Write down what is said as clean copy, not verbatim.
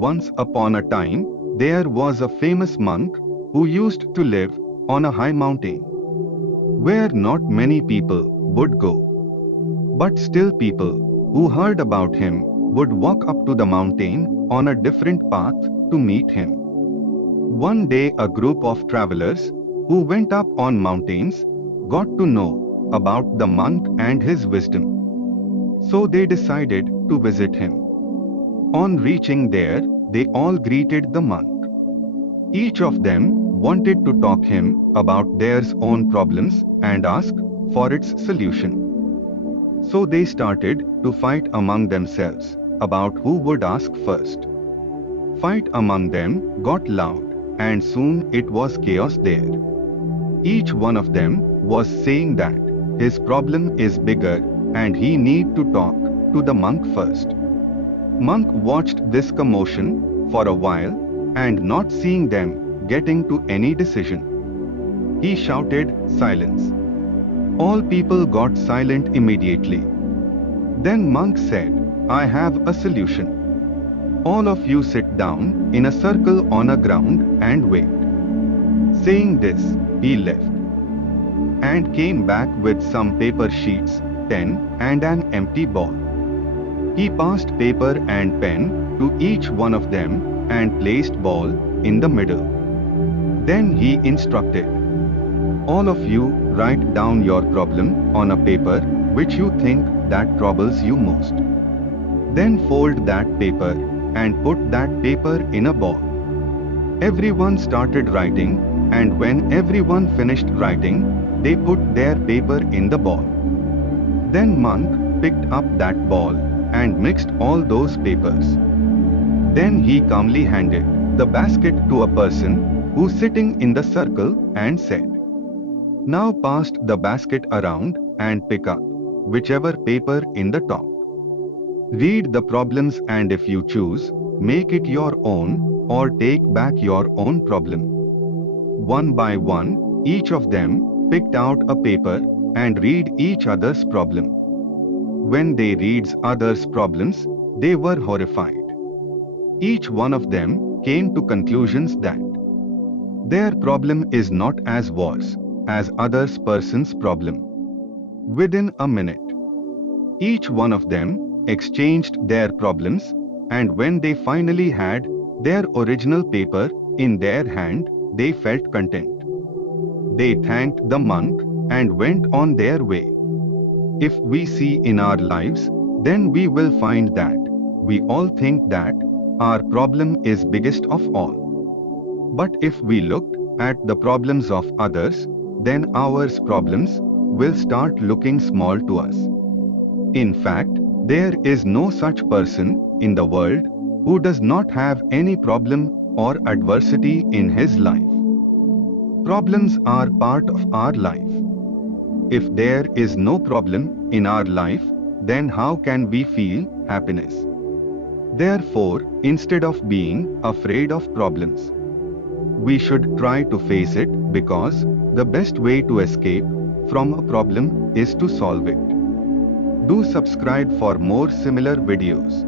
Once upon a time, there was a famous monk who used to live on a high mountain, where not many people would go. But still people who heard about him would walk up to the mountain on a different path to meet him. One day a group of travelers who went up on mountains got to know about the monk and his wisdom. So they decided to visit him. On reaching there, they all greeted the monk. Each of them wanted to talk him about their own problems and ask for its solution. So they started to fight among themselves about who would ask first. Fight among them got loud, and soon it was chaos there. Each one of them was saying that his problem is bigger and he need to talk to the monk first. Monk watched this commotion for a while and not seeing them getting to any decision, he shouted, "Silence." All people got silent immediately. Then monk said, "I have a solution. All of you sit down in a circle on a ground and wait." Saying this, he left and came back with some paper sheets, pen and an empty ball. He passed paper and pen to each one of them and placed ball in the middle. Then he instructed, "All of you write down your problem on a paper which you think that troubles you most. Then fold that paper and put that paper in a ball." Everyone started writing, and when everyone finished writing, they put their paper in the ball. Then monk picked up that ball and mixed all those papers. Then he calmly handed the basket to a person who sitting in the circle and said, "Now pass the basket around and pick up whichever paper in the top. Read the problems and if you choose, make it your own or take back your own problem." One by one, each of them picked out a paper and read each other's problem. When they reads others' problems, they were horrified. Each one of them came to conclusions that their problem is not as worse as others' person's problem. Within a minute, each one of them exchanged their problems, and when they finally had their original paper in their hand, they felt content. They thanked the monk and went on their way. If we see in our lives, then we will find that we all think that our problem is biggest of all. But if we look at the problems of others, then our problems will start looking small to us. In fact, there is no such person in the world who does not have any problem or adversity in his life. Problems are part of our life. If there is no problem in our life, then how can we feel happiness? Therefore, instead of being afraid of problems, we should try to face it, because the best way to escape from a problem is to solve it. Do subscribe for more similar videos.